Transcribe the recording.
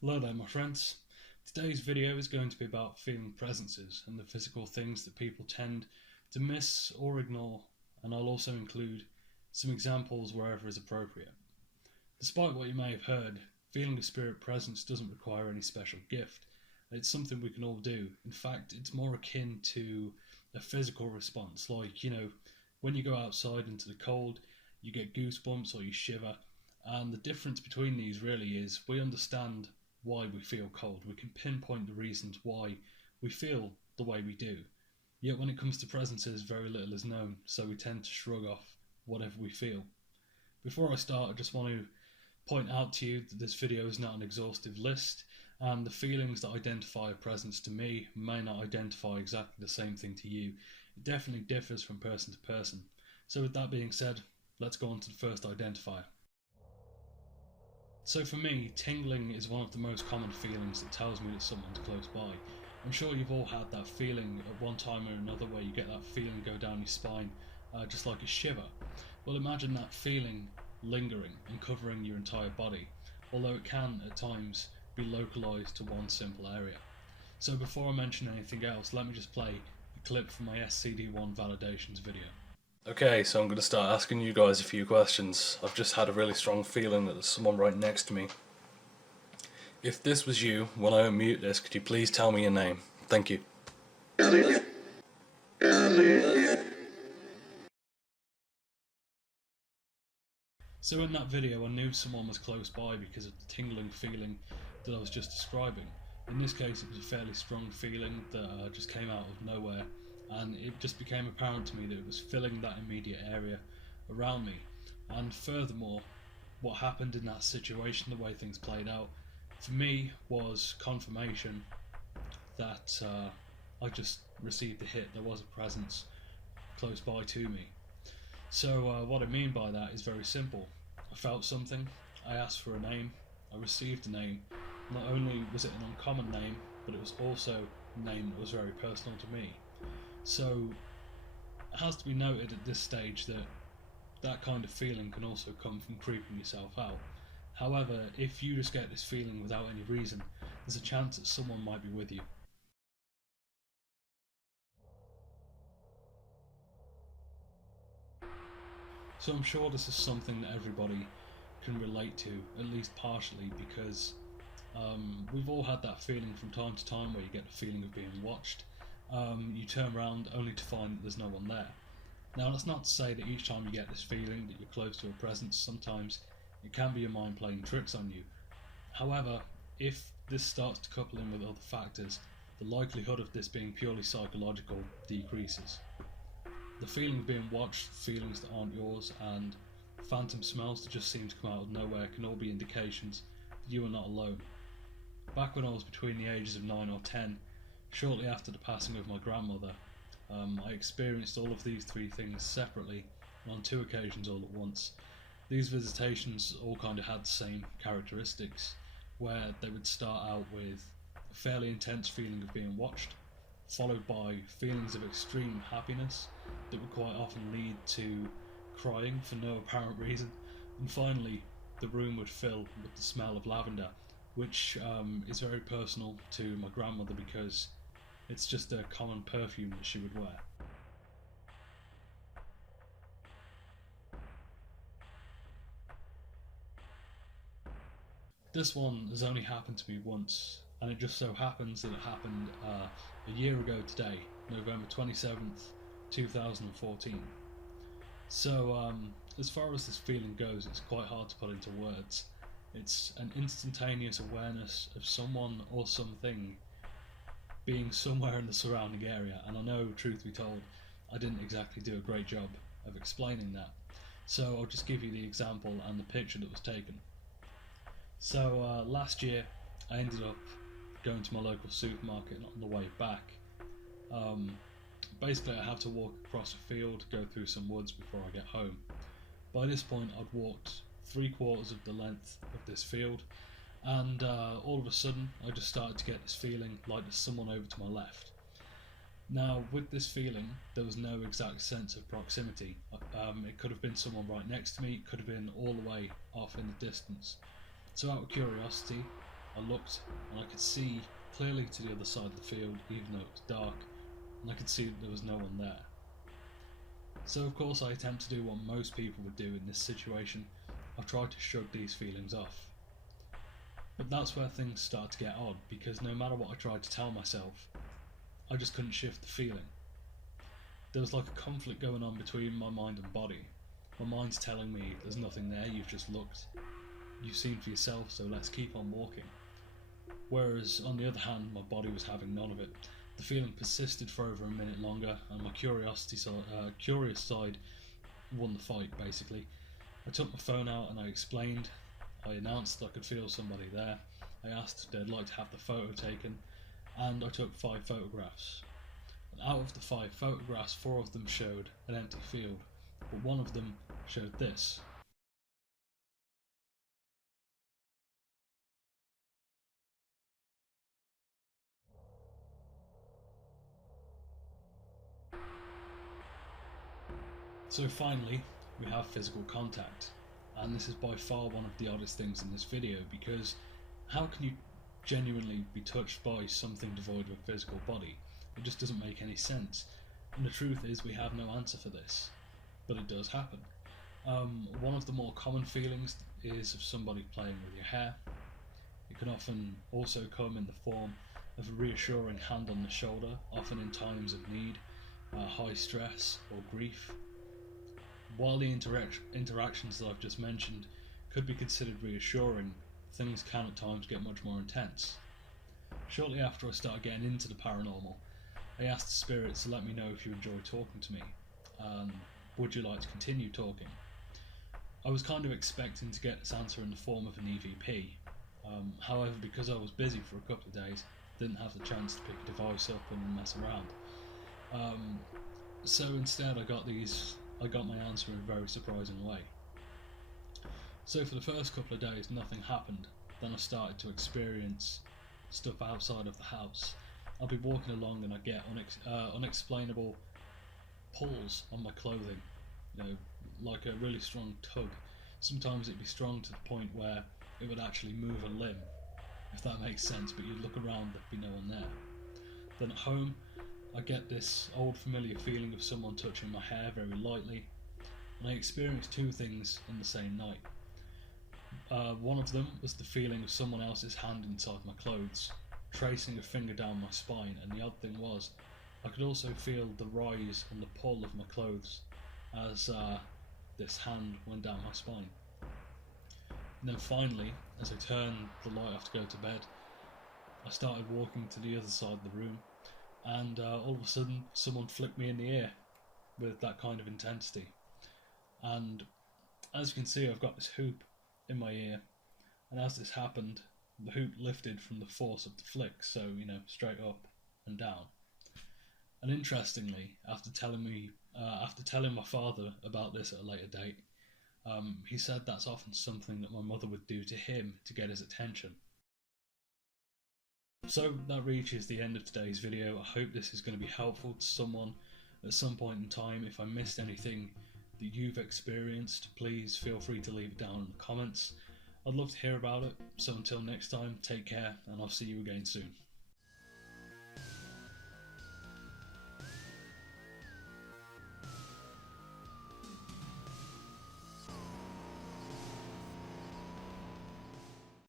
Hello there my friends. Today's video is going to be about feeling presences and the physical things that people tend to miss or ignore, and I'll also include some examples wherever is appropriate. Despite what you may have heard, feeling a spirit presence doesn't require any special gift. It's something we can all do. In fact, it's more akin to a physical response, like, when you go outside into the cold, you get goosebumps or you shiver, and the difference between these really is we understand why we feel cold. We can pinpoint the reasons why we feel the way we do. Yet when it comes to presences, very little is known, so we tend to shrug off whatever we feel. Before I start, I just want to point out to you that this video is not an exhaustive list, and the feelings that identify a presence to me may not identify exactly the same thing to you. It definitely differs from person to person. So with that being said, let's go on to the first identifier. So for me, tingling is one of the most common feelings that tells me that someone's close by. I'm sure you've all had that feeling at one time or another where you get that feeling go down your spine, just like a shiver. Well, imagine that feeling lingering and covering your entire body, although it can at times be localised to one simple area. So before I mention anything else, let me just play a clip from my SCD1 validations video. Okay, so I'm going to start asking you guys a few questions. I've just had a really strong feeling that there's someone right next to me. If this was you, when I unmute this, could you please tell me your name? Thank you. So in that video I knew someone was close by because of the tingling feeling that I was just describing. In this case it was a fairly strong feeling that just came out of nowhere, and it just became apparent to me that it was filling that immediate area around me. And furthermore, what happened in that situation, the way things played out, for me was confirmation that I just received a hit. There was a presence close by to me. So what I mean by that is very simple. I felt something, I asked for a name, I received a name. Not only was it an uncommon name, but it was also a name that was very personal to me. So it has to be noted at this stage that that kind of feeling can also come from creeping yourself out. However, if you just get this feeling without any reason, there's a chance that someone might be with you. So I'm sure this is something that everybody can relate to, at least partially, because we've all had that feeling from time to time where you get the feeling of being watched. You turn around only to find that there's no one there. Now that's not to say that each time you get this feeling that you're close to a presence. Sometimes it can be your mind playing tricks on you. However, if this starts to couple in with other factors, the likelihood of this being purely psychological decreases. The feeling of being watched, feelings that aren't yours, and phantom smells that just seem to come out of nowhere can all be indications that you are not alone. Back when I was between the ages of 9 or 10, shortly after the passing of my grandmother, I experienced all of these three things separately and on two occasions all at once. These visitations all kind of had the same characteristics, where they would start out with a fairly intense feeling of being watched, followed by feelings of extreme happiness that would quite often lead to crying for no apparent reason, and finally the room would fill with the smell of lavender, which is very personal to my grandmother because it's just a common perfume that she would wear. This one has only happened to me once, and it just so happens that it happened a year ago today, November 27th, 2014. So as far as this feeling goes, it's quite hard to put into words. It's an instantaneous awareness of someone or something being somewhere in the surrounding area, and I know, truth be told, I didn't exactly do a great job of explaining that. So I'll just give you the example and the picture that was taken. So last year I ended up going to my local supermarket, and on the way back, basically I have to walk across a field, go through some woods before I get home. By this point I'd walked 3/4 of the length of this field, and all of a sudden I just started to get this feeling like there's someone over to my left. Now with this feeling there was no exact sense of proximity. It could have been someone right next to me, it could have been all the way off in the distance. So out of curiosity I looked and I could see clearly to the other side of the field, even though it was dark, and I could see that there was no one there. So of course I attempt to do what most people would do in this situation. I tried to shrug these feelings off. But that's where things start to get odd, because no matter what I tried to tell myself, I just couldn't shift the feeling. There was like a conflict going on between my mind and body. My mind's telling me there's nothing there, you've just looked. You've seen for yourself, so let's keep on walking. Whereas on the other hand, my body was having none of it. The feeling persisted for over a minute longer, and my curious side won the fight, basically. I took my phone out and I explained. I announced I could feel somebody there. I asked if they'd like to have the photo taken, and I took 5 photographs. And out of the 5 photographs, 4 of them showed an empty field, but one of them showed this. So finally, we have physical contact, and this is by far one of the oddest things in this video, because how can you genuinely be touched by something devoid of a physical body? It just doesn't make any sense, and the truth is we have no answer for this, but it does happen. One of the more common feelings is of somebody playing with your hair. It can often also come in the form of a reassuring hand on the shoulder, often in times of need, high stress or grief. While the interactions that I've just mentioned could be considered reassuring, things can at times get much more intense. Shortly after I started getting into the paranormal, I asked the spirits to let me know if you enjoy talking to me, and would you like to continue talking? I was kind of expecting to get this answer in the form of an EVP. However, because I was busy for a couple of days, didn't have the chance to pick a device up and mess around. So instead I got my answer in a very surprising way. So for the first couple of days nothing happened, then I started to experience stuff outside of the house. I'll be walking along and I get unexplainable pulls on my clothing, like a really strong tug. Sometimes it'd be strong to the point where it would actually move a limb, if that makes sense, but you'd look around, there'd be no one there. Then at home, I get this old familiar feeling of someone touching my hair very lightly, and I experienced 2 things in the same night. One of them was the feeling of someone else's hand inside my clothes, tracing a finger down my spine, and the odd thing was, I could also feel the rise and the pull of my clothes as this hand went down my spine. And then finally, as I turned the light off to go to bed, I started walking to the other side of the room, and all of a sudden someone flicked me in the ear with that kind of intensity. And as you can see, I've got this hoop in my ear, and as this happened, the hoop lifted from the force of the flick, so straight up and down. And interestingly, after telling my father about this at a later date, he said that's often something that my mother would do to him to get his attention. So that reaches the end of today's video. I hope this is going to be helpful to someone at some point in time. If I missed anything that you've experienced, please feel free to leave it down in the comments. I'd love to hear about it. So until next time, take care, and I'll see you again soon.